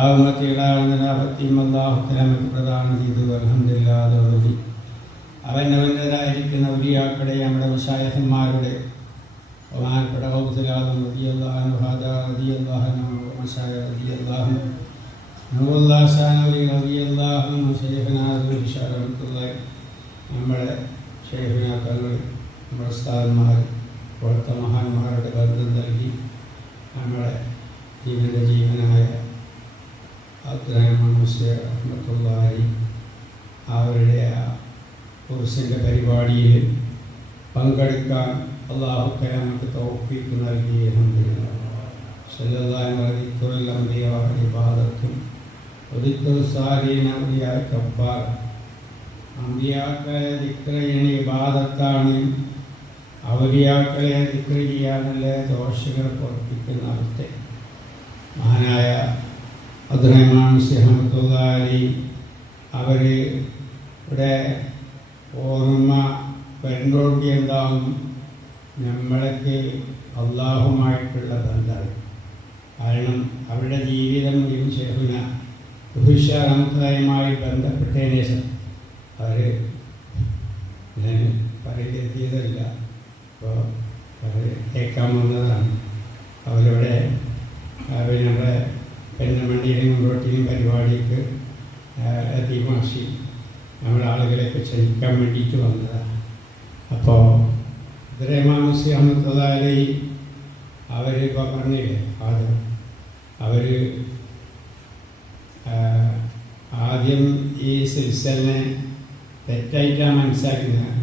ആവുമത്തിയിടാവുന്ന അള്ളാഹുത്തലമക്ക് പ്രദാനം ചെയ്തു. അൽഹംദുലില്ലാഹി അവനവൻ്റെതായിരിക്കുന്ന ഉലിയാക്കളുടെ നമ്മുടെ മശായിഖന്മാരുടെ ബഹുമാനപ്പെട്ട ഗൗസുലാദം റളിയല്ലാഹു അൻഹു ഹാദാ റളിയല്ലാഹു അൻഹു മശായിഖ റളിയല്ലാഹു നൂറുല്ലാഹി സാനവി റളിയല്ലാഹു അൻഹു ശൈഖനാ റളിയല്ലാഹു നമ്മുടെ ശൈഖനാക്കൾ നമ്മുടെ ഉസ്താദന്മാർ പുറത്തെ മഹാന്മാരുടെ ബന്ധം നൽകി നമ്മുടെ ജീവനായ അബ്ദുറഹ്മാൻ മുസ്ലിയാർ റഹ്മത്തുള്ളാഹി അവരുടെ കുർസിൻ്റെ പരിപാടിയിൽ പങ്കെടുക്കാൻ അള്ളാഹു നമുക്ക് തൗഫീഖ് നൽകി. അൽഹംദുലില്ലാഹ് സല്ലല്ലാഹു അലൈഹി വസല്ലം ഇബാദത്തും കബ്ബാർ അമ്പിയാക്കളെ ദിക്ർ ചെയ്യുന്ന ഇബാദത്താണ്. ഔലിയാക്കളെ ദിക്ർ ചെയ്യാനുള്ള ദോഷങ്ങൾ പൊറപ്പിക്കുന്ന അവസ്ഥ മഹാനായ അബ്ദുറഹ്മാൻ റഹ്മത്തുള്ളാഹി അവരുടെ ഓർമ്മ വരുന്നോടി എന്താകും നമ്മൾക്ക് അള്ളാഹുമായിട്ടുള്ള ബന്ധമാണ്. കാരണം അവരുടെ ജീവിതം ശേഖുന ഭവിഷ്യമായി ബന്ധപ്പെട്ടതിന് ശേഷം അവർ ഞാൻ പറയുന്നതല്ല, അപ്പോൾ അവർ കേൾക്കാൻ വന്നതാണ്. അവരുടെ നമ്മുടെ പെണ്ണമണ്ടിയിലും റോട്ടിലും പരിപാടിക്ക് തീമാഷി നമ്മുടെ ആളുകളെയൊക്കെ ക്ഷണിക്കാൻ വേണ്ടിയിട്ട് വന്നതാണ്. അപ്പോൾ ഇബ്രാഹിം അഹമ്മദ് അവരിപ്പോൾ പറഞ്ഞില്ലേ ആദ്യം അവർ ആദ്യം ഈ സിൽസലിനെ തെറ്റായിട്ടാണ് മനസ്സിലാക്കുന്നത്.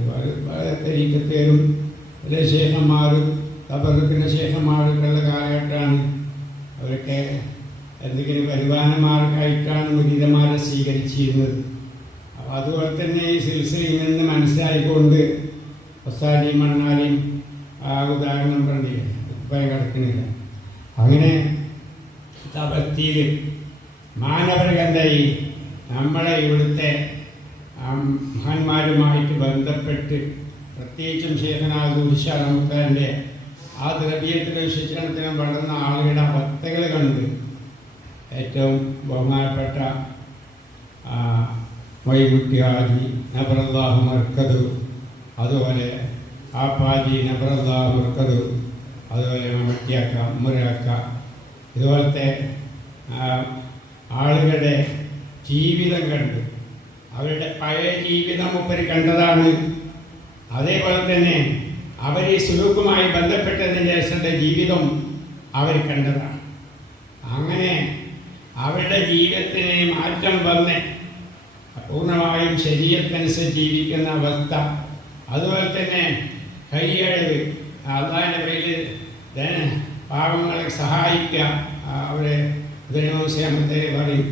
വളരെ തരീക്കത്തേരും വലിയ ശേഖന്മാരും തബറുക്കിൻ്റെ ശേഖന്മാർക്കുള്ള കാലഘട്ടമാണ്. അവരൊക്കെ എന്തെങ്കിലും വരുമാനമാർക്കായിട്ടാണ് മുരീദന്മാരെ സ്വീകരിച്ചിരുന്നത്. അപ്പോൾ അതുപോലെ തന്നെ ഈ സിൽസിലയിൽ നിന്ന് മനസ്സിലായിക്കൊണ്ട് ഒസാലിയും മണ്ണാലിയും ആ ഉദാഹരണം പറഞ്ഞില്ല, ഉപ്പായം കിടക്കുന്നില്ല. അങ്ങനെ തപത്തിയിൽ മാനവരകന്തായി നമ്മളെ ഇവിടുത്തെ മഹാന്മാരുമായിട്ട് ബന്ധപ്പെട്ട് പ്രത്യേകിച്ചും ശേഖനാദുഷാമുക്കാരൻ്റെ ആ ദ്രവ്യത്തിലും ശിക്ഷണത്തിലും വളർന്ന ആളുകളുടെ അവസ്ഥകൾ കണ്ട് ഏറ്റവും ബഹുമാനപ്പെട്ട മൊയ്കുട്ടി ഹാജി നബറല്ലാഹു മർക്കദു, അതുപോലെ ആപ്പാജി നബറല്ലാഹു മർക്കദു, അതുപോലെ മട്ടിയാക്ക മുറയാക്ക, ഇതുപോലത്തെ ആളുകളുടെ ജീവിതം കണ്ട് അവരുടെ പഴയ ജീവിതം മുപ്പര് കണ്ടതാണ്. അതേപോലെ തന്നെ അവർ ഈ സുലൂക്കുമായി ബന്ധപ്പെട്ടതിന് ശേഷത്തെ ജീവിതം അവർ കണ്ടതാണ്. അങ്ങനെ അവരുടെ ജീവിതത്തിന് മാറ്റം വന്ന് പൂർണ്ണമായും ശരീരത്തനുസരിച്ച് ജീവിക്കുന്ന അവസ്ഥ, അതുപോലെ തന്നെ കൈയഴവ്, അള്ളാഹിൻ്റെ പേരിൽ പാവങ്ങളെ സഹായിക്കുക. അവിടെ ഇതിനോസമത്തെ പറയും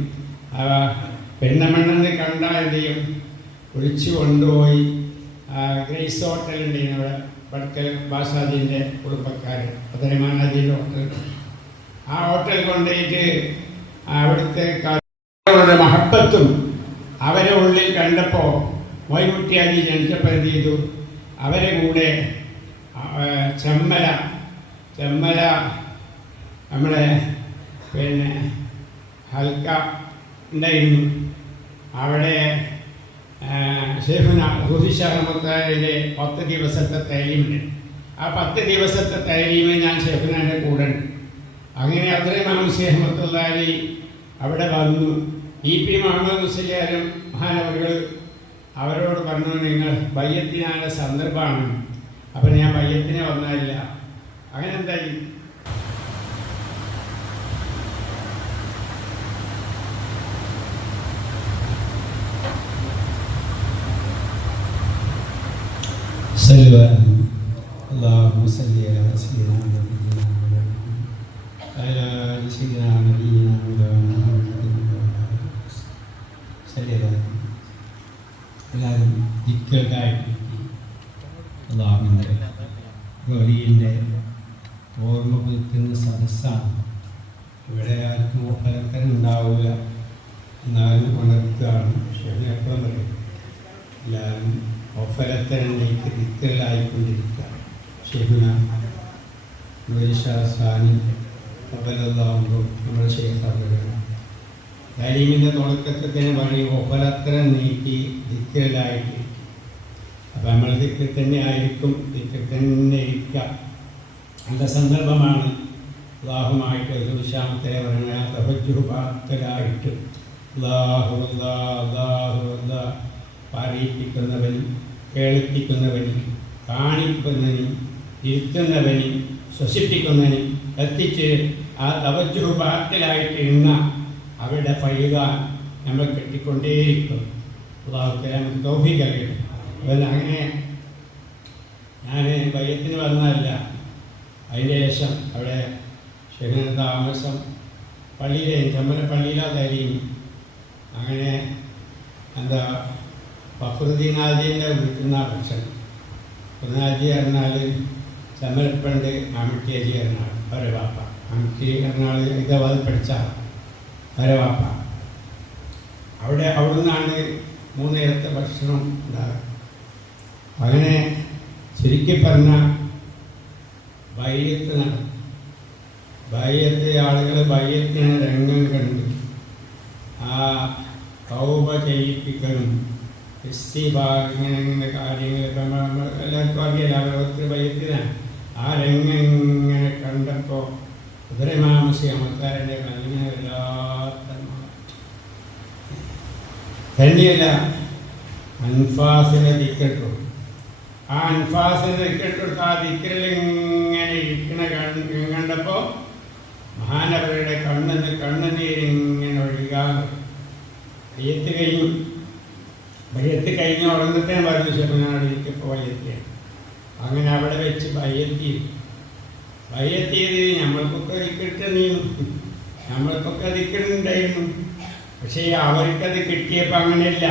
പെണ്ണമണ്ണെന്ന് കണ്ടാൽ എന്ത് ചെയ്യും, ഒഴിച്ചു കൊണ്ടുപോയി ഗ്രേസ് ഹോട്ടലുണ്ട് ഇവിടെ പടുക്കൽ ബാസാദീൻ്റെ കുടുംബക്കാർ അബ്ദുറഹ്മാനാജിൻ്റെ ഹോട്ടൽ, ആ ഹോട്ടൽ കൊണ്ടുപോയിട്ട് അവിടുത്തെ മഹബത്തും അവരെ ഉള്ളിൽ കണ്ടപ്പോൾ മൊയ്കുട്ടിയാജി ജനിച്ചപ്പോൾ എന്ത് ചെയ്തു, അവരെ കൂടെ ചെമ്മല നമ്മുടെ പിന്നെ ഹൽക്ക ഉണ്ടായിരുന്നു. അവിടെ ഷെയ്ഖുന ഹുദിഷാഹമ്മത്തിൻ്റെ 10 ദിവസത്തെ തൈലീമുണ്ട്. ആ 10 ദിവസത്തെ തൈലീമ് ഞാൻ ഷെയ്ഖുനാൻ്റെ കൂടെ ഉണ്ട്. അങ്ങനെ അബ്ദുറഹ്മാൻ അഹമ്മദുള്ളാഹി അവിടെ വന്നു. പി മുഹമ്മദ് മുസ്ലിയാരും മഹാനവറുകൾ അവരോട് പറഞ്ഞു, നിങ്ങൾ ബയ്യത്തിനാനുള്ള സന്ദർഭമാണ്. അപ്പം ഞാൻ ബയ്യത്തിന് വന്നതല്ല. അങ്ങനെ എന്തായി, اللهم صل على سيدنا എല്ലാവരും ദിക്കറായിട്ട് അള്ളാഹുവിൻ്റെ ഗൗരീൻ്റെ ഓർമ്മ പുതുക്കുന്ന സദസ്സാണ്. ഇവിടെ ആർക്കും ഫലക്കരം ഉണ്ടാവില്ല, എന്നാലും ഉണർത്തുകയാണ്. ഷെയ്ഖ് എപ്പോഴും പറയും എല്ലാവരും ഒഫലത്തരണ്ടേക്ക് ദിക്കറിലായിക്കൊണ്ടിരിക്കുക. ഷെയ്ഖുന സാനി കബലല്ലാഹു നമ്മുടെ ഷെയ്ഖ് അവരുടെ താലീമിൻ്റെ തുടക്കത്തിൽ തന്നെ പറയും ഒപ്പലത്തരം നീക്കി ദിക്കറിലായിട്ട്. അപ്പം നമ്മൾ ദിക്കർ തന്നെ ആയിരിക്കും, ദിക്കർ തന്നെ ഇരിക്കുക. നല്ല സന്ദർഭമാണ്. അള്ളാഹുമായിട്ട് ദുശാമത്തെ തവജുബാത്തലായിട്ട് അള്ളാഹു അള്ളാഹു അള്ളാ പറയിപ്പിക്കുന്നവനും കേൾപ്പിക്കുന്നവനും കാണിക്കുന്നവനും ഇരുത്തുന്നവനും ശ്വസിപ്പിക്കുന്നവനും എത്തിച്ച് ആ തവജുബാത്തലായിട്ട് ഇന്ന അവരുടെ ഫൈദ നമ്മൾ കെട്ടിക്കൊണ്ടേയിരിക്കും. അള്ളാഹുക്കെ നമുക്ക് തൗഫീഖ് നൽകട്ടെ. അതുപോലെ അങ്ങനെ ഞാൻ ബയ്യത്തിന് വന്നതല്ല, അതിൻ്റെ ശേഷം അവിടെ ശരിയാണ് താമസം പള്ളിയിലേയും ചെമ്മല പള്ളിയിലാതായിരിക്കും. അങ്ങനെ എന്താ ഫഖ്റുദ്ദീൻ ഹാജിൻ്റെ വീട്ടിൽ നിന്നാണ് ഭക്ഷണം. ഹാജി പറഞ്ഞാൽ ചെമ്മലപ്പണ്ട് അമിട്ടി ഹാജി പറഞ്ഞാൽ അവരെ വാപ്പ, അമിട്ടി പറഞ്ഞാൽ ഹൈദരാബാദിൽ പഠിച്ച അവരെ വാപ്പ. അവിടെ നിന്നാണ് 3 നേരത്തെ ഭക്ഷണം ഉണ്ടാകുക. അങ്ങനെ ചുരുക്കി പറഞ്ഞ ബയ്യത്ത് നടക്കും. ബയ്യത്ത് ആളുകൾ ബയ്യത്തിന് രംഗം കണ്ട് ആ തൗബ ചെയ്യിപ്പിക്കലും ഇങ്ങനെ കാര്യങ്ങളൊക്കെ എല്ലാവർക്കും അറിയില്ല. അവരൊത്തിരി ബയ്യത്തിനാണ്. ആ രംഗം ഇങ്ങനെ കണ്ടപ്പോൾ ഉദരമാമസി അമക്കാരൻ്റെ കണ്ണിന് വല്ലാത്ത തന്നെയല്ല അൻഫാസിനെ ദിക്കട്ടു. ആ അൻഫാസിനെ ദിക്കട്ടെടുത്ത് ആ ദിക്കറിലിങ്ങനെ ഇരിക്കണ കണ്ടപ്പോൾ മഹാനവരുടെ കണ്ണുനീരിങ്ങനെ ഒഴുകാതെ ബയ്യത്ത് കഴിഞ്ഞ ഉടനെ പറഞ്ഞു ശബനാട് ഇരിക്കപ്പോൾ ബയ്യത്തിയാണ്. അങ്ങനെ അവിടെ വെച്ച് ബയ്യത്തിയത് നമ്മൾക്കൊക്കെ നമ്മൾക്കൊക്കെ ദിക്കറുണ്ടായിരുന്നു. പക്ഷേ അവർക്കത് കിട്ടിയപ്പോൾ അങ്ങനെയല്ല.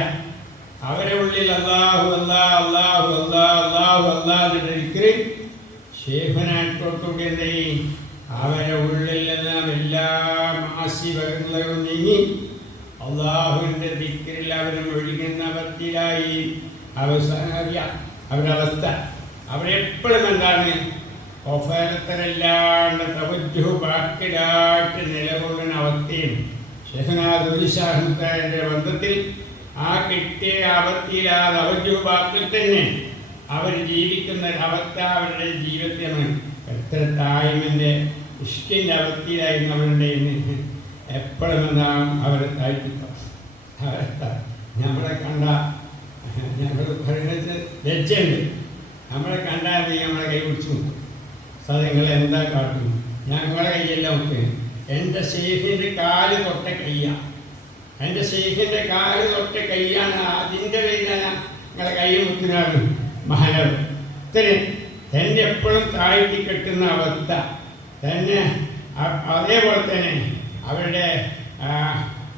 അവരെ ഉള്ളിൽ അല്ലാഹു അല്ലാഹു അല്ലാഹു അല്ലാഹു അല്ലാഹു അല്ലാഹു ദിക്ർ ശേഖനായിട്ടോട്ടുകൂടി എന്തായി അവരെ ഉള്ളിൽ നിന്നും എല്ലാ മാസികളും നീങ്ങി അള്ളാഹുവിൻ്റെ ദിക്റിൽ അവരും ഒഴുകുന്ന അവസ്ഥയിലായി. അവരവസ്ഥ അവരെപ്പോഴും എന്താണ് ഒഫലത്തരല്ലാണ്ട് തവജ്ജുഹ് ബാക്കിലായിട്ട് നിലകൊള്ളുന്ന അവസ്ഥയും ഷെഹനാദുലിശാഹുന്റെ ബന്ധത്തിൽ ആ കിട്ടിയ അവസ്ഥയിൽ ആ തവജ്ജുഹ് ബാക്കിൽ തന്നെ അവർ ജീവിക്കുന്ന അവസ്ഥ അവരുടെ ജീവിതത്തിലാണ്. എത്ര തായ്മൻ്റെ ഇഷ്ടിൻ്റെ അവസ്ഥയിലായിരുന്നു അവരുടെ എപ്പോഴും എന്താ അവരെ താഴ്ത്തിക്കും. നമ്മളെ കണ്ട ഞങ്ങൾ പറയുന്നത് ലജ്ജയുണ്ട്. നമ്മളെ കണ്ടാൽ നമ്മളെ കൈ പിടിച്ചു സത്യങ്ങൾ എന്താ കാട്ടും. ഞങ്ങളെ കൈയെല്ലാം ഒക്കെ എൻ്റെ ഷെയ്ഖിൻ്റെ കാല് തൊട്ട കയ്യാണ്. എൻ്റെ ഷെയ്ഖിൻ്റെ കാല് തൊട്ട കയ്യാണ്. അതിൻ്റെ പേരിലാണ് ഞങ്ങളെ കൈ മുത്തിനാണ് മഹാനവർ. തന്നെ എപ്പോഴും താഴ്ത്തി കെട്ടുന്ന അവസ്ഥ തന്നെ. അതേപോലെ തന്നെ അവരുടെ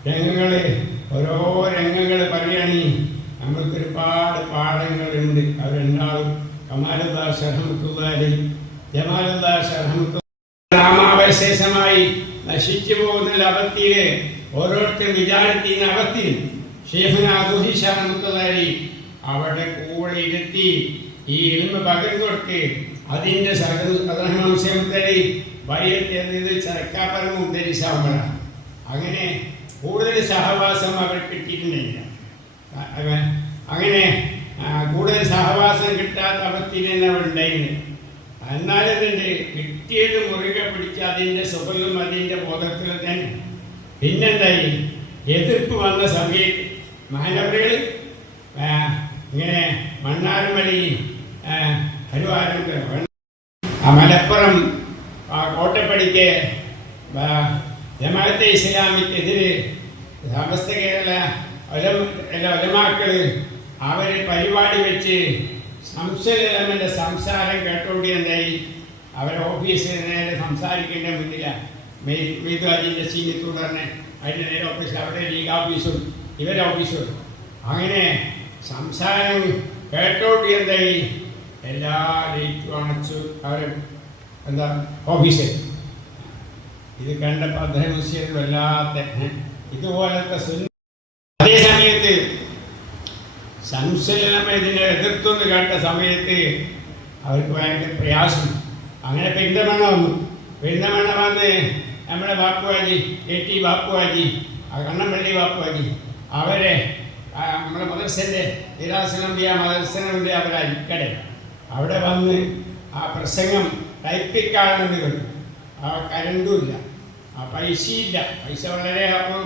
രംഗങ്ങൾ ഓരോ രംഗങ്ങൾ പറയുകയാണെങ്കിൽ നമ്മൾക്ക് ഒരുപാട് പാഠങ്ങളുണ്ട്. അവരെല്ലാവരും കമാലുദ്ദാസ് റഹ്മത്തുള്ളാഹി ജമാലുദ്ദാസ് റഹ്മത്തുള്ളാഹി നാമാവശേഷമായി നശിച്ചു പോകുന്ന അവസ്ഥയിൽ ഓരോരുത്തരും വിചാരിക്കുന്ന അവസ്ഥയിൽ ഷെയ്ഖുനാദുഹി റഹ്മത്തുള്ളാഹി അവരുടെ കൂടെ ഇരുത്തി ഈ ഇൽമ പകർന്നു കൊടുത്ത് അതിൻ്റെ സഹനംശമത്തരി വയറ്റിയത് ചരക്കാപ്പരം ഉദ്ധരിച്ചാവുമ്പോഴാണ്. അങ്ങനെ കൂടുതൽ സഹവാസം അവർ കിട്ടിയിട്ടുണ്ടില്ല. അങ്ങനെ കൂടുതൽ സഹവാസം കിട്ടാത്ത അവസ്ഥയിൽ തന്നെ അവർ ഉണ്ടായിരുന്നു. എന്നാലതിൻ്റെ കിട്ടിയത് മുറുകെ പിടിച്ച് അതിൻ്റെ സുഖലും അതിൻ്റെ ബോധത്തിലും തന്നെ. പിന്നെന്തായി എതിർപ്പ് വന്ന സമയത്ത് മഹാനവറുകൾ ഇങ്ങനെ മണ്ണാർമലി കരുവാരം മലപ്പുറം കോട്ടപ്പടിക്ക് ജമാഅത്തെ ഇസ്ലാമിക്കെതിരെ സമസ്ത കേരള ഒലമാക്കൾ അവർ പരിപാടി വെച്ച് സംശയമെൻ്റെ സംസാരം കേട്ടോണ്ടി എന്തായി അവരെ ഓഫീസിൽ നേരെ സംസാരിക്കേണ്ട മുന്നിലാണ് മീതുവാജിൻ്റെ സീനിയത്തോട് തന്നെ അതിൻ്റെ നേരെ ഓഫീസിൽ അവരുടെ ലീഗ് ഓഫീസും ഇവരുടെ ഓഫീസും. അങ്ങനെ സംസാരം കേട്ടോണ്ടി എന്തായി എല്ലാ ലൈറ്റും അണച്ചു അവർ എന്താ ഓഫീസിൽ. ഇത് കണ്ടപ്പോൾ അദ്ദേഹം വല്ലാത്ത ഇതുപോലത്തെ അതേ സമയത്ത് സംശയം ഇതിനെ എതിർത്തെന്ന് കേട്ട സമയത്ത് അവർക്ക് ഭയങ്കര പ്രയാസം. അങ്ങനെ പെരിന്തമണ്ണ വന്നു. പെരിന്തമണ്ണ വന്ന് നമ്മുടെ ബാപ്പുവാജി AT ബാപ്പുവാജി കണ്ണമ്പള്ളി വാപ്പുവാജി അവരെ നമ്മുടെ മദർസൻ്റെ നിരാസനമ്പിയ മദർസനുണ്ട് അവരെ അരിക്കടെ അവിടെ വന്ന് ആ പ്രസംഗം ടൈപ്പിക്കാണെന്ന് കണ്ടു. ആ കരണ്ടുമില്ല, ആ പൈസയില്ല, പൈസ വളരെ അപ്പം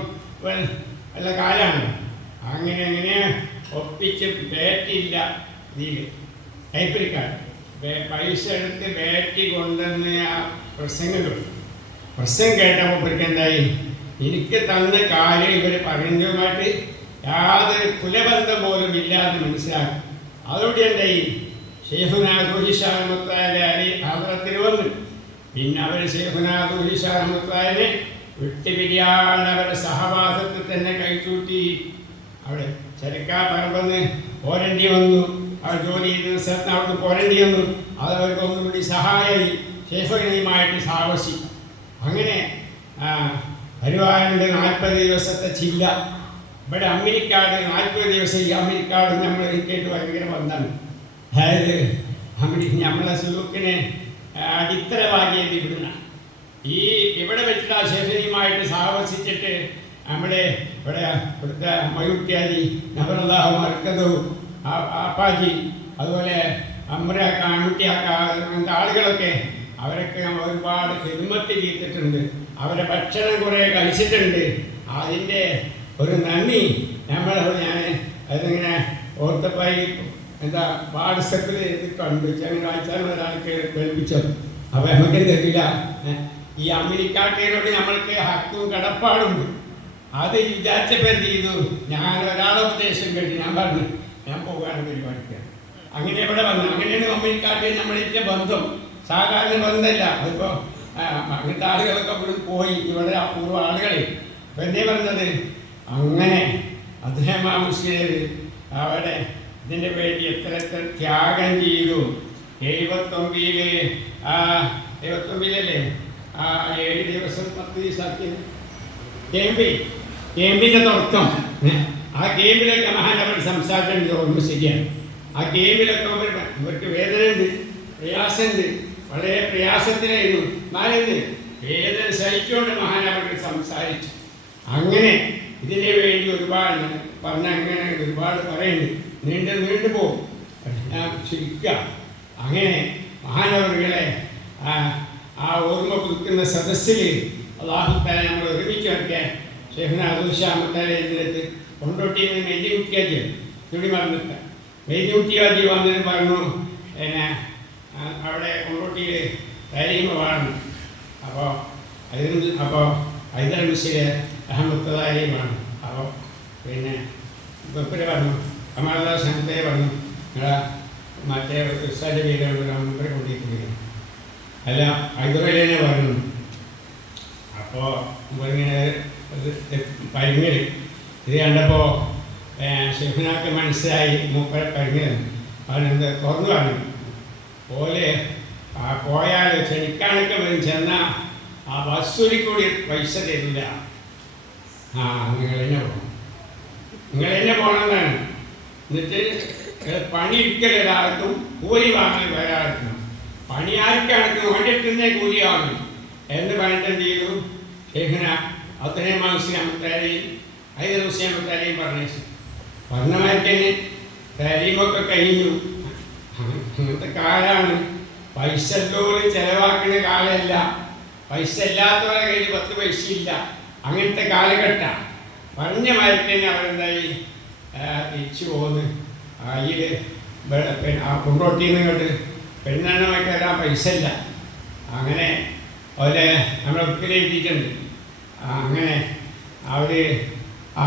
നല്ല കാലമാണ്. അങ്ങനെ ഒപ്പിച്ച് ബാറ്റില്ല ഇതിൽ ടൈപ്പിരിക്കാൻ പൈസ എടുത്ത് ബാറ്റി കൊണ്ടുവന്ന് ആ പ്രസംഗം കേട്ടപ്പോൾ എന്തായി, എനിക്ക് തന്ന കാര്യം ഇവർ പറഞ്ഞതുമായിട്ട് യാതൊരു കുലബന്ധം പോലും ഇല്ലാതെ മനസ്സിലാക്കി. അതോടെ എന്തായി, ഷെയ്ഖുനാദുഹിഷാഹമത്തായ ആദരത്തിൽ വന്നു. പിന്നെ അവർ ഷെയ്ഖുനാദുഹിഷാഹമത്തായെ വിട്ടുപിരിയാൻ അവരുടെ സഹവാസത്തിൽ തന്നെ കൈച്ചൂട്ടി. അവിടെ ചരക്കാ പറമ്പെന്ന് പോരേണ്ടി വന്നു. അവർ ജോലി ചെയ്യുന്ന സ്ഥലത്ത് അവിടുന്ന് പോരേണ്ടി വന്നു. അത് അവർക്ക് ഒന്നുകൂടി സഹായമായി ഷെയ്ഖുനയുമായിട്ട് സാഹസി. അങ്ങനെ പരിവാരൻ്റെ 40 ദിവസത്തെ ചില്ല. ഇവിടെ അമ്മിനിക്കാട് 40 ദിവസം ഈ അമ്മിനിക്കാട് നമ്മൾ കേട്ട് ഭയങ്കര ബന്ധമാണ്. അതായത് നമ്മളെ സുലൂക്കിനെ അടിത്തറവാകിയത് ഇവിടുന്ന് ഇവിടെ വെച്ചിട്ട് ആ ഷെയ്ഖുനയുമായിട്ട് സാഹസിച്ചിട്ട് നമ്മുടെ ഇവിടുത്തെ മയൂട്ടിയാജി നബറുല്ലാഹു മർക്കദു ആപ്പാജി അതുപോലെ അമ്രാക്ക അമ്മൂട്ടിയാക്ക അങ്ങനത്തെ ആളുകളൊക്കെ അവരൊക്കെ ഒരുപാട് ഹിദ്മത്ത് ചെയ്തിട്ടുണ്ട്. അവരെ ഭക്ഷണം കുറേ കഴിച്ചിട്ടുണ്ട്. അതിൻ്റെ ഒരു നന്ദി ഞാൻ അതിങ്ങനെ ഓർത്തപ്പായി വാട്സപ്പിൽ കണ്ടു. അങ്ങനെ വായിച്ചാൽ ഒരാൾക്ക് കേൾപ്പിച്ചത്. അപ്പോൾ നമുക്ക് തരില്ല. ഈ അമേരിക്കാട്ടേരോട് നമ്മൾക്ക് ഹക്കും കടപ്പാടുണ്ട്. അത് വിചാരിച്ചപ്പോൾ എന്ത് ചെയ്തു, ഞാൻ ഒരാളെ ഉപദേശം കേട്ടു. ഞാൻ പറഞ്ഞു ഞാൻ പോകാണ് പരിപാടിക്ക്. അങ്ങനെ ഇവിടെ വന്നു. അങ്ങനെയാണ് അമേരിക്കാട്ടെ നമ്മളേറ്റ ബന്ധം. സാധാരണ ബന്ധമല്ല. അതിപ്പോൾ അങ്ങനത്തെ ആളുകളൊക്കെ ഇവിടെ പോയി. ഇവിടെ അപൂർവ ആളുകളെ ഇപ്പം എന്തേ പറഞ്ഞത്, അങ്ങനെ അദ്ദേഹം മുസ്ലിം അവിടെ ഇതിൻ്റെ വേണ്ടി എത്ര ത്യാഗം ചെയ്തു. 79-ലെ 7 ദിവസം 10 ദിവസമാക്കി ക്യാമ്പിൻ്റെ തുടക്കം. ആ ക്യാമ്പിലൊക്കെ മഹാനവർ സംസാരിക്കേണ്ടത് ഓർമ്മ ശരിയാണ്. ആ ക്യാമ്പിലൊക്കെ ഇവർക്ക് വേദനയുണ്ട്, പ്രയാസമുണ്ട്. വളരെ പ്രയാസത്തിലായിരുന്നു. നാലെന്ന് വേദന സഹിച്ചുകൊണ്ട് മഹാനവർക്ക് സംസാരിച്ചു. അങ്ങനെ ഇതിനു വേണ്ടി ഒരുപാട് അങ്ങനെ ഒരുപാട് പറയുന്നുണ്ട്. നീണ്ടു പോകും. ഞാൻ ചുരുക്കുക. അങ്ങനെ മഹാനവറുകളെ ആ ഓർമ്മ പുതുക്കുന്ന സദസ്സിൽ അള്ളാഹുത്താല നമ്മൾ ഒരുമിച്ച് വയ്ക്കാൻ ഷെയ്ഖുനാദുഷാമത്താലെ ഇതിനകത്ത് കൊണ്ടോട്ടിയിൽ നിന്ന് മെയ്തിമുട്ടിയാജി ചുടി മറന്നിട്ട് മെയ്തിമുട്ടിയാജി വന്നതിന് പറഞ്ഞു അവിടെ കൊണ്ടോട്ടിയിൽ തരീമ വാഴണം. അപ്പോൾ ഹൈദർ മിസ്സിലെ അഹമ്മദാരിയുമാണ്. അപ്പോൾ പിന്നെ വെപ്പര് പറഞ്ഞു, കമാൽദാസ് അഹമ്മദയെ പറഞ്ഞു, നിങ്ങളെ മറ്റേ ഉസ്താദിൻ്റെ പേര് മുമ്പേ കൊണ്ടിരിക്കുകയാണ്. അല്ല ഹൈദരലിനെ പറഞ്ഞു. അപ്പോൾ ഇങ്ങനെ പരിങ്ങൽ ഇത് കണ്ടപ്പോൾ ഷെയ്ഖുനാക്ക് മനസ്സിലായി മൂപ്പരെ പരിങ്ങൽ. അവനെന്ത് തുറന്നു പറഞ്ഞു, പോലെ പോയാൽ ക്ഷണിക്കാനൊക്കെ വരും, ചെന്നാൽ ആ ബസ്സൂരി കൂടി പൈസ തരില്ല. നിങ്ങൾ തന്നെ പോകണമെന്നാണ്. എന്നിട്ട് പണിയെടുക്കൽ ഒരാൾക്കും കൂലി വാങ്ങൽ ഒരാൾക്കും, പണി ആർക്കാണെങ്കിലും വേണ്ടിയിട്ടുന്നേ കൂലി വാങ്ങും എന്ന് പറഞ്ഞിട്ട് എന്ത് ചെയ്തു, ഷെയ്ഖുന അത്രയും മുസ്ലിം ഹൈദർ മുസ്ലിം പറഞ്ഞ മാതിരി തന്നെ തരീമൊക്കെ കഴിഞ്ഞു. അങ്ങനത്തെ കാലമാണ്. പൈസ എല്ലോടും ചിലവാക്കുന്ന കാലമല്ല. പൈസ ഇല്ലാത്തവരുടെ കയ്യിൽ 10 പൈസ ഇല്ല. അങ്ങനത്തെ കാലഘട്ടം. പറഞ്ഞ മാതിരി തന്നെ അവരെന്തായി തിരിച്ചു പോകുന്നു. അതിൽ കൊണ്ടോട്ടിയിൽ നിന്ന് ഇങ്ങോട്ട് പെണ്ണെണ്ണമൊക്കെ വരാൻ പൈസ ഇല്ല. അങ്ങനെ അതുപോലെ നമ്മളെ ഉപ്പിലെഴുതിയിട്ടുണ്ട്. അങ്ങനെ അവർ ആ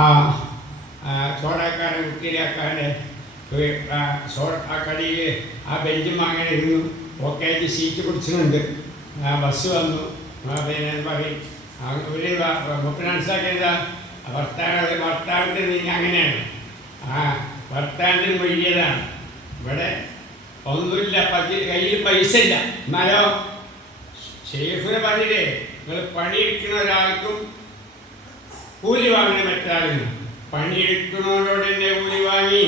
ചോടാക്കാരൻ കുട്ടിയിലാക്കാൻ്റെ ആ കടിയിൽ ആ ബെഞ്ചും അങ്ങനെ ഇരുന്നു. ഓക്കേജ് സീറ്റ് പിടിച്ചിട്ടുണ്ട്. ബസ് വന്നു. പിന്നെ പറയും ഒരു മനസ്സിലാക്കിയത് ഭർത്താവിൻ്റെ നീ അങ്ങനെയാണ്. ആ ഭർത്താവിൻ്റെ വഴിയതാണ്. ഇവിടെ ഒന്നുമില്ല, കയ്യിൽ പൈസ ഇല്ല. എന്നാലോ ഷെയ്ഖുനെ പറഞ്ഞില്ലേ, നിങ്ങൾ പണിയെടുക്കുന്ന ഒരാൾക്കും കൂലി വാങ്ങുന്ന മറ്റൊരാളിന് പണിയെടുക്കുന്നവരോട് തന്നെ കൂലി വാങ്ങി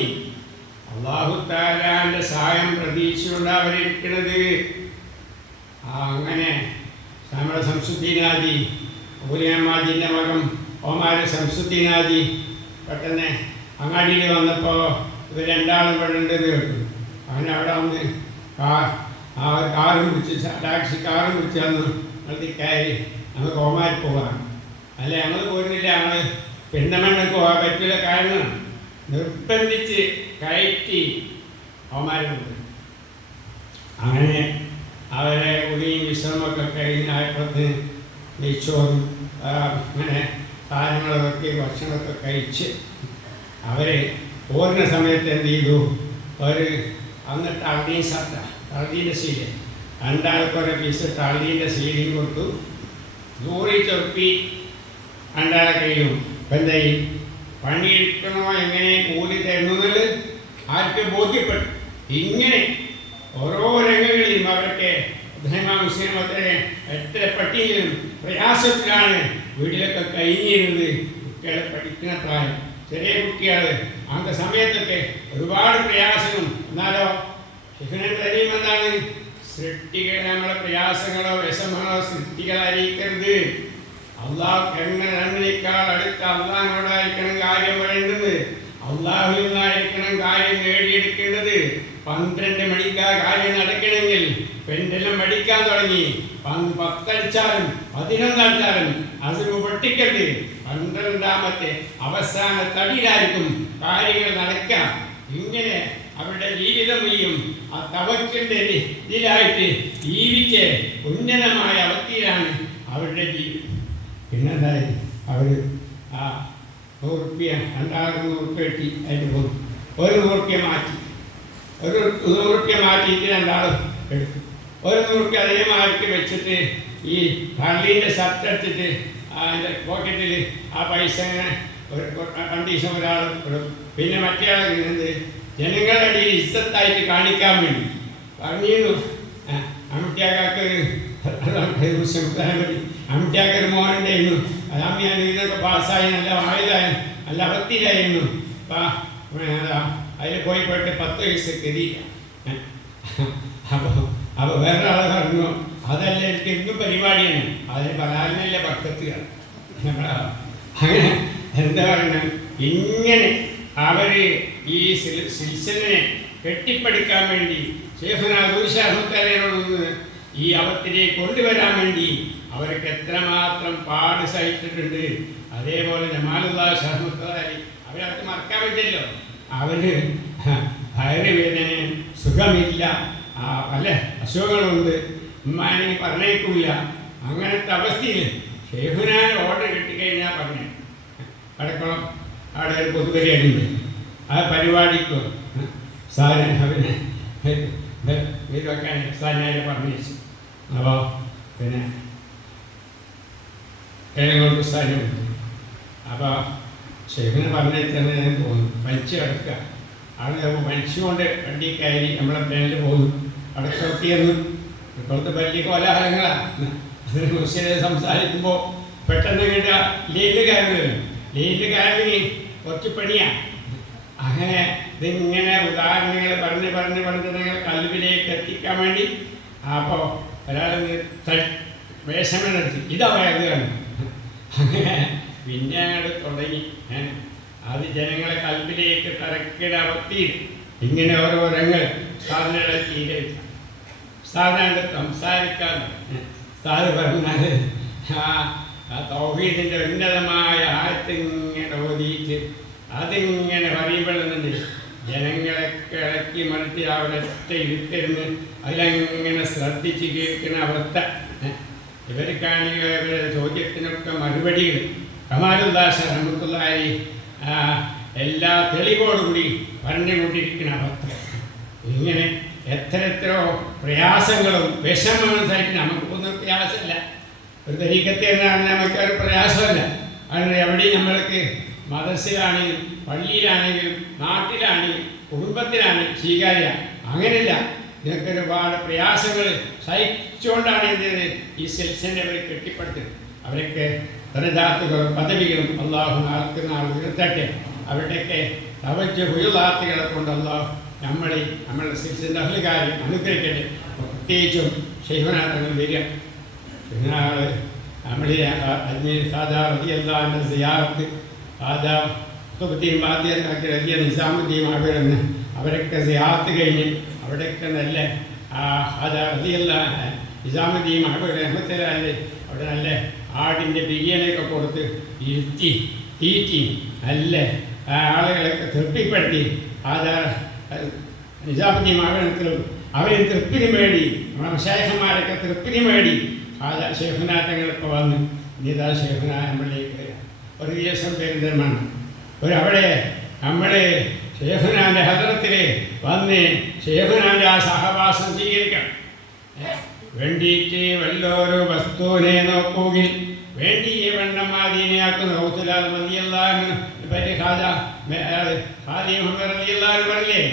അല്ലാഹു തആലാന്റെ സഹായം പ്രതീക്ഷിച്ചുകൊണ്ട് അവരിരിക്കുന്നത്. അങ്ങനെ നമ്മുടെ ശംസുദ്ദീൻ ഹാജി, ഉബുലിയമ്മാജിൻ്റെ മകൻ ഓമാര് ശംസുദ്ദീനാദി പെട്ടെന്ന് അങ്ങാടിയിൽ വന്നപ്പോൾ ഇവർ രണ്ടാളും ഇവിടെ ഉണ്ടെന്ന് കേട്ടു. അങ്ങനെ അവിടെ വന്ന് കാറും പിടിച്ച് ടാക്സി കാറും പിടിച്ച് വന്ന് നിർത്തി കയറി നമുക്ക് ഓമാര് പോകാം. അല്ല ഞങ്ങൾ പോരുന്നില്ല, ഞങ്ങൾ പെരുന്തമണ്ണക്ക് പോകാൻ പറ്റില്ല, കാരണം നിർബന്ധിച്ച് കയറ്റി ഓമാരുണ്ട്. അങ്ങനെ അവരെ കുടിയും വിശ്രമമൊക്കെ കഴിഞ്ഞപ്പോഴത്തിന് നെയ്ച്ചോറും അങ്ങനെ സാധനങ്ങളൊക്കെ ഭക്ഷണമൊക്കെ കഴിച്ച് അവർ പോരുന്ന സമയത്ത് എന്ത് ചെയ്തു, അവർ അന്ന് തളീൻ്റെ ശീലം രണ്ടാൾക്കൊരു പീസ് തളീൻ്റെ ശീലയും കൊടുത്തു. നൂറി ചൊപ്പി രണ്ടാളെ കയ്യിലും എന്തായി പണിയെടുക്കണോ എങ്ങനെ കൂലി തരുന്നത് ആർക്ക് ബോധ്യപ്പെട്ടു. ഇങ്ങനെ ഓരോ രംഗങ്ങളിലും അവരൊക്കെ മുസ്ലിമത്തെ എത്ര പട്ടിയിലും പ്രയാസത്തിലാണ് വീട്ടിലൊക്കെ കഴിഞ്ഞിരുന്നത്. കുട്ടികളെ പഠിക്കുന്ന പ്രായം, ചെറിയ കുട്ടികൾ അങ്ങനത്തെ സമയത്തൊക്കെ ഒരുപാട് പ്രയാസങ്ങളും. എന്നാലോ ശിഖനീം എന്താണ്, സൃഷ്ടികൾ നമ്മളെ പ്രയാസങ്ങളോ വിഷമങ്ങളോ സൃഷ്ടികൾ അറിയിക്കരുത്. അള്ളാഹുക്കാൾ അടുത്ത അള്ളാഹിനോടായിരിക്കണം കാര്യം പറയേണ്ടത്, അള്ളാഹുവിൽ നിന്നായിരിക്കണം കാര്യം നേടിയെടുക്കേണ്ടത്. 12 മണിക്കാ കാര്യം നടക്കണമെങ്കിൽ പെൻഡെല്ലാം അടിക്കാൻ തുടങ്ങി 10 അടിച്ചാലും 11 അടിച്ചാലും അത് പൊട്ടിക്കരുത്. 12ാമത്തെ അവസാന തടിയിലായിരിക്കും കാര്യങ്ങൾ നടക്കുക. ഇങ്ങനെ അവരുടെ ജീവിതം മുഴുവൻ ആ തവക്കലിൻ്റെ ഇതിലായിട്ട് ജീവിച്ച് ഉന്നതമായ അവസ്ഥയിലാണ് അവരുടെ ജീവിതം. പിന്നെന്തായി അവർ ആ 100 റുപ്യ 2000 റുപ്യ കിട്ടി, അതിന് പോകും. 1 റുപ്യ മാറ്റി, 100 റുപ്യ മാറ്റിയിട്ട് 2 എടുത്തു. 100 റുപ്യ അതേമാർക്ക് വെച്ചിട്ട് ഈ പള്ളീൻ്റെ ഷർട്ട് എടുത്തിട്ട് അതിൻ്റെ പോക്കറ്റിൽ ആ പൈസ ഇങ്ങനെ 2 ദിവസം ഒരാൾ ഇടും. പിന്നെ മറ്റേ ആൾ എന്ത് ജനങ്ങളുടെ ഇടയിൽ ഇസ്സത്തായിട്ട് കാണിക്കാൻ വേണ്ടി പറഞ്ഞിരുന്നു. അമിത്യാക്കാക്ക് അമിത്യാക്കൊരു മോഹനുണ്ടായിരുന്നു. അതാമിയാണ് ഇതൊക്കെ പാസ്സായി നല്ല വായിലായി നല്ല അവത്തിലായിരുന്നു. അതിൽ പോയിപ്പോയിട്ട് 10 പൈസ കരുതിയില്ല. അപ്പോൾ വേറെ ആൾ പറഞ്ഞു അതല്ല എനിക്ക് എന്തും പരിപാടിയാണ്, അതിന് പലാലിനല്ലേ ഭക്തത്തുകൾ. അങ്ങനെ എന്താ പറയുന്നത്, ഇങ്ങനെ അവർ ഈ സിൽസിലിനെ കെട്ടിപ്പടുക്കാൻ വേണ്ടി ശേഖനാദൂഷാഹുത്തലയോട് ഈ അവത്തിലേക്ക് കൊണ്ടുവരാൻ വേണ്ടി അവർക്ക് എത്രമാത്രം പാട് സഹിച്ചിട്ടുണ്ട്. അതേപോലെ ജമാലുല്ലാ ഷഹ്മുത്തലി അവരവർക്ക് മറക്കാൻ പറ്റില്ലല്ലോ. അവർ വയറുവേദന, സുഖമില്ല, പല അസുഖങ്ങളുണ്ട്, ഉമ്മാണെങ്കിൽ പറഞ്ഞേക്കില്ല. അങ്ങനത്തെ അവസ്ഥയിൽ ഷെയ്ഖുനാൻ ഓർഡർ കിട്ടിക്കഴിഞ്ഞാൽ പറഞ്ഞു കടക്കണം, അവിടെ ഒരു പൊതുപരിപാടിയുണ്ട്, ആ പരിപാടിക്ക് അവനെ ഇത് വെക്കാൻ സാധനം പറഞ്ഞു വെച്ചു. അപ്പോൾ പിന്നെ ഏതെങ്കിലും പുസ്തകമുണ്ട്. അപ്പോൾ ഷെയ്ഖിനെ പറഞ്ഞിട്ട് തന്നെ ഞാൻ പോകുന്നു, പനിച്ച് കിടക്കുക. അവിടെ മനുഷ്യകൊണ്ട് വണ്ടി കയറി നമ്മളെ പ്ലാനിൽ പോകുന്നു. അവിടെ ചവിട്ടിയെന്ന് ഇപ്പോഴത്തെ വലിയ കോലാഹലങ്ങളാണ്. അതിന് കുറിച്ച് സംസാരിക്കുമ്പോൾ പെട്ടെന്ന് കേട്ട ലീലുകാരന് കുറച്ച് പണിയാണ്. അങ്ങനെ ഇതിങ്ങനെ ഉദാഹരണങ്ങൾ പറഞ്ഞ് നിങ്ങൾ കൽവിലേക്ക് എത്തിക്കാൻ വേണ്ടി അപ്പോൾ ഒരാൾ വേഷമെടുത്ത് ഇതാ വേഗമാണ്. അങ്ങനെ പിന്നെ തുടങ്ങി അത് ജനങ്ങളെ കൽവിലേക്ക് തറക്കിട അവത്തി ഇങ്ങനെ ഓരോ രംഗങ്ങൾ സാധനങ്ങളെ സ്വീകരിച്ച സാധാരണ സംസാരിക്കാൻ സാറ് പറഞ്ഞാൽ ആ തൗഹീദിൻ്റെ ഉന്നതമായ ആയത്തിങ്ങനെ ഓതിയിട്ട് അതിങ്ങനെ പറയുമ്പോഴെന്നുണ്ട് ജനങ്ങളൊക്കെ ഇളക്കി മറിച്ച് അവിടെ ഇരുത്തരുന്ന് അതിലങ്ങനെ ശ്രദ്ധിച്ച് കേൾക്കുന്ന അവസ്ഥ. ഇവർക്കാണെങ്കിൽ ഇവരുടെ ചോദ്യത്തിനൊക്കെ മറുപടികൾ കമാലുല്ലാഹ് റഹ്മത്തുള്ളാഹി എല്ലാ തെളിവോടുകൂടി പറഞ്ഞുകൊണ്ടിരിക്കുന്ന അവസ്ഥ. ഇങ്ങനെ എത്രയോ പ്രയാസങ്ങളും വിഷമങ്ങളും സഹിച്ച് നമുക്കൊന്നും പ്രയാസമില്ല. ഒരു തരീക്കത്തെ എന്നാണ് നമുക്കൊരു പ്രയാസമല്ല. അതുകൊണ്ട് എവിടെയും നമ്മൾക്ക് മദർസയിലാണെങ്കിലും പള്ളിയിലാണെങ്കിലും നാട്ടിലാണെങ്കിലും കുടുംബത്തിലാണെങ്കിലും സ്വീകാര്യ. അങ്ങനെയില്ല, ഇതൊക്കെ ഒരുപാട് പ്രയാസങ്ങൾ സഹിച്ചുകൊണ്ടാണ് എന്ത് ഈ സെൽസിനെ അവർ കെട്ടിപ്പടുത്തത്. അവരൊക്കെ ദറജാത്തുകളും പദവികളും അള്ളാഹു നാൾക്കുനാൾ ഉയർത്തട്ടെ. അവരുടെയൊക്കെ തവജ്ജുഹുലാത്തുകളെ കൊണ്ട് അള്ളാഹു നമ്മളുടെ സെൽസിൻ്റെ അഹ്ലുകാരെ അനുഗ്രഹിക്കട്ടെ. പ്രത്യേകിച്ചും ഷെയ്ഖുനാ തങ്ങൾ വരിക. ഷെയ്ഖുനാൾ നമ്മൾ അജ്മീർ ഖാജാ റളിയല്ലാഹു അൻഹു സിയാറത്ത് ഖാജാ ഖുതുബുദ്ദീൻ ബാദിയാക്കി റളിയ നിസാമുദ്ദീൻ മാബിറന്ന് അവരൊക്കെ സിയാറത്ത് കഴിഞ്ഞ് അവിടെയൊക്കെ നല്ല ഖാജാ റളിയല്ലാഹു അൻഹു നിസാമുദ്ദീൻ മാബിർ റഹ്മത്തുള്ളാഹി അവിടെ നല്ല ആടിൻ്റെ ബിരിയാണിയൊക്കെ കൊടുത്ത് ഇരുത്തി തീറ്റി നല്ല ആളുകളൊക്കെ തൃപ്തിപ്പെടുത്തി ഖാജാ നിസാമുദ്ദീൻ മാബിർ അവരെ തൃപ്തിന് വേണ്ടി നമ്മുടെ മശായിഖന്മാരൊക്കെ തൃപ്തിന് വേണ്ടി ഷെയ്ഖുനാ തങ്ങളൊക്കെ വന്ന് ഇതാ ഷെയ്ഖുനാ നമ്മളിലേക്ക് ഒരു ദിവസം പെരുന്തൽമണ്ണ അവിടെ നമ്മൾ ഷെയ്ഖുനാൻ്റെ ഹദറത്തിൽ വന്ന് ഷെയ്ഖുനാൻ്റെ ആ സഹവാസം സ്വീകരിക്കണം. വേണ്ടിയിട്ട് വല്ലൊരു വസ്തുവിനെ നോക്കുമെങ്കിൽ വേണ്ടിയ വെണ്ണമാദീനെയാക്കുന്ന ഹൗസുലാൽ റളിയല്ലാഹു പറ്റി ഹാജി മുഹമ്മദ് റളിയല്ലാഹു പറഞ്ഞില്ലേ,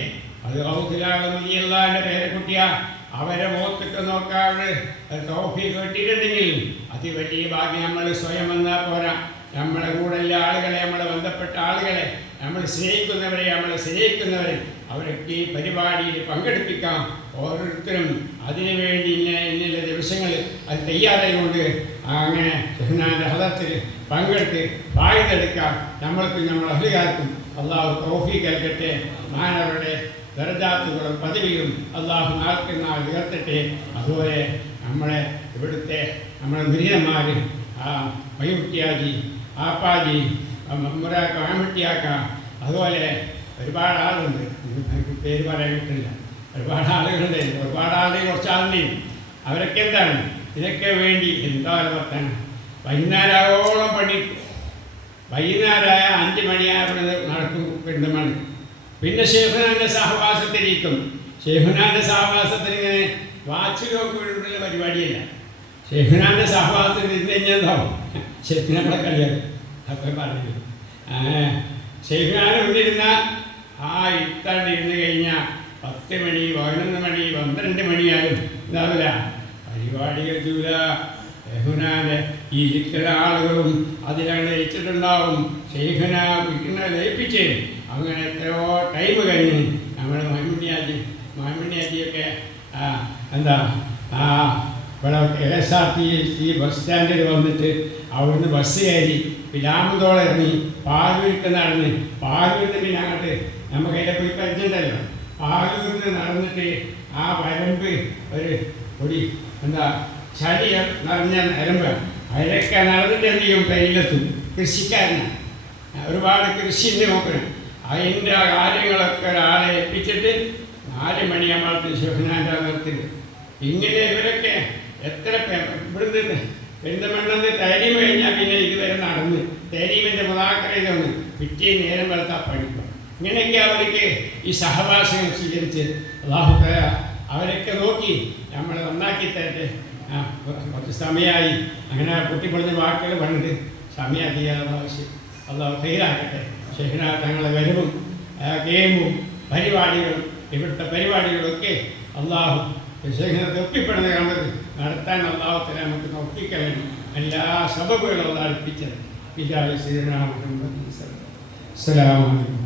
അത് ഹൗസുലാൽ റളിയല്ലാഹുവിൻ്റെ പേരക്കുട്ടിയാ. അവരെ മുഖത്തൊക്കെ നോക്കാതെ തൗഫീഖ് കിട്ടിയിട്ടുണ്ടെങ്കിൽ അത് വലിയ ഭാഗ്യം. നമ്മൾ സ്വയം വന്നാൽ പോരാ, നമ്മളെ കൂടെയുള്ള ആളുകളെ, നമ്മളെ ബന്ധപ്പെട്ട ആളുകളെ, നമ്മൾ സ്നേഹിക്കുന്നവരെ അവരൊക്കെ ഈ പരിപാടിയിൽ പങ്കെടുപ്പിക്കാം. ഓരോരുത്തരും അതിനുവേണ്ടി ഇന്ന ദിവസങ്ങൾ അത് തയ്യാറായിക്കൊണ്ട് അങ്ങനെ ഷെഹ്നാൻ്റെ ഹദറത്തിൽ പങ്കെടുത്ത് ഫായിദെടുക്കാം. നമ്മൾക്കും നമ്മളെ അഹ്ലുകാർക്കും അള്ളാഹു തൗഫീഖ് നൽകട്ടെ. മാനവരുടെ ദറജാത്തുകളും പദവിയും അള്ളാഹു നാൾക്കുന്നാൾ ഉയർത്തട്ടെ. അതുപോലെ ഇവിടുത്തെ നമ്മളെ മുരീദന്മാർ മയൂട്ടിയാജി, ആപ്പാജി, മുറാക്ക, ആമട്ടിയാക്ക, അതുപോലെ ഒരുപാട് ആളുണ്ട്, എനിക്ക് പേര് പറയാൻ കിട്ടില്ല. ഒരുപാട് ആളുകളുണ്ട്, ഒരുപാട് ആളുകൾ കുറച്ച് ആളുണ്ടെയും അവരൊക്കെ എന്താണ് ഇതൊക്കെ വേണ്ടി എന്താ വർത്താനം. വൈകുന്നേരമോളം പഠിക്കും. വൈകുന്നേരമായ 5 മണിയാകുന്നത് നടക്കും പെരുന്തൽമണ്ണ. പിന്നെ ഷെയ്ഖുനാൻ്റെ സഹവാസത്തിലിരിക്കും. ഷെയ്ഖുനാൻ്റെ സഹവാസത്തിൽ ഇങ്ങനെ വാച്ച് നോക്കിയിട്ടുള്ള പരിപാടിയല്ല. ഷെയ്ഖുനാൻ്റെ സഹവാസത്തിൽ ഇരുന്ന് കഴിഞ്ഞാൽ എന്താവും, ഷെയ്ഖ് നമ്മളെ കളിയാക്കും. അപ്പം പറഞ്ഞില്ല, ഷെയ്ഖുനാൻ കൊണ്ടിരുന്നാൽ ഇരുത്താണ്ട് ഇരുന്ന് കഴിഞ്ഞാൽ 10 മണി, 11 മണി, 12 മണിയായാലും എന്താവില്ല, പരിപാടി കഴിയൂല. ഷെയ്ഖുനാൻ്റെ ഈ ഇരിക്കുന്ന ആളുകളും അതിലാണ് ലയിച്ചിട്ടുണ്ടാവും. ഷെയ്ഖുന വിൽക്കുന്ന ലയിപ്പിച്ച് അങ്ങനെ എത്രയോ ടൈം കഴിഞ്ഞ് നമ്മൾ മാമിണിയാജിയൊക്കെ എന്താ ഇവിടെ KSRTC ബസ് സ്റ്റാൻഡിൽ വന്നിട്ട് അവിടുന്ന് ബസ് കയറി പിലാമന്തോളം ഇറങ്ങി പാലൂരിക്ക് നടന്ന്, പാലൂരിന് പിന്നെ അങ്ങോട്ട് നമുക്ക് അതിൻ്റെ പോയി പരിചയമുണ്ടല്ലോ, പാലൂരിന് നടന്നിട്ട് ആ വരമ്പ് ഒരു എന്താ ചളി നിറഞ്ഞ വരമ്പ്, അതിലൊക്കെ നടന്നിട്ട് എന്ത് ചെയ്യും, കയ്യിലെത്തും. കൃഷിക്കാരനാണ്, ഒരുപാട് കൃഷിൻ്റെ നോക്കണം. അതിൻ്റെ കാര്യങ്ങളൊക്കെ ഒരാളെ ഏൽപ്പിച്ചിട്ട് 4 മണിയാകുമ്പോഴത്തേക്ക് ഷെയ്ഖുനാൻ്റെ നിർത്തി. ഇങ്ങനെ ഇവരൊക്കെ എത്ര ഇവിടുന്ന് പെരുന്തൽമണ്ണന്ന് തരീം കഴിഞ്ഞാൽ പിന്നെ ഇതുവരെ നടന്ന് തരീമിൻ്റെ മുതാക്കരയിൽ വന്ന് പിറ്റേ നേരം വെളുത്താൽ പഠിക്കും. ഇങ്ങനെയൊക്കെ അവർക്ക് ഈ സഹവാസങ്ങൾ സ്വീകരിച്ച് അല്ലാഹു തആല അവരൊക്കെ നോക്കി നമ്മളെ നന്നാക്കി തരട്ടെ. കുറച്ച് സമയമായി അങ്ങനെ പൊട്ടിപ്പൊളിഞ്ഞ വാക്കുകൾ പറഞ്ഞിട്ട് സമയമാക്കിയാലുള്ള ആവശ്യം അല്ലാഹു ഖൈറാക്കട്ടെ. ഷെയ്ഖുനാ തങ്ങളെ വരവും ഗെയിമും പരിപാടികളും ഇവിടുത്തെ പരിപാടികളൊക്കെ അള്ളാഹു ഷെയ്ഖിനെ തൃപ്തിപ്പെടുന്ന കാണുന്നത് നടത്താൻ അള്ളാഹു തആല നമുക്ക് നോക്കിക്കളയണം. എല്ലാ സബബുകളും അള്ളാഹു അടുപ്പിച്ചത്. ഇജാബ് സയ്യിദനാ മുഹമ്മദ്. അസ്സലാമു അലൈക്കും.